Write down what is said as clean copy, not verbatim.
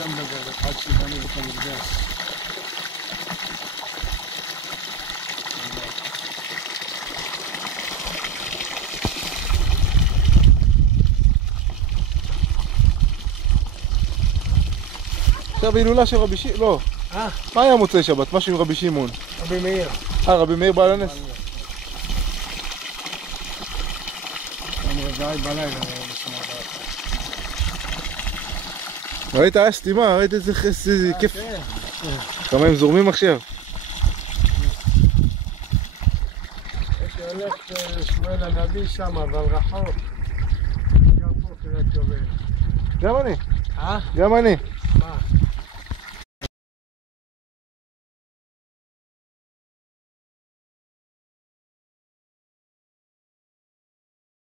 גם בגלל אחד שבני בית המקדש. עכשיו הילולה של רבי שמעון, לא. מה היה מוצאי שבת? משהו עם רבי שמעון. רבי מאיר. רבי מאיר בעל הנס. די בלילה לשמוע דעתך. ראית? היה סתימה, ראית איזה כיף. כמה הם זורמים עכשיו. יש הולך שמואל הנביא שם, אבל רחוק. גם פה קריית יובל. גם אני. גם אני. מה?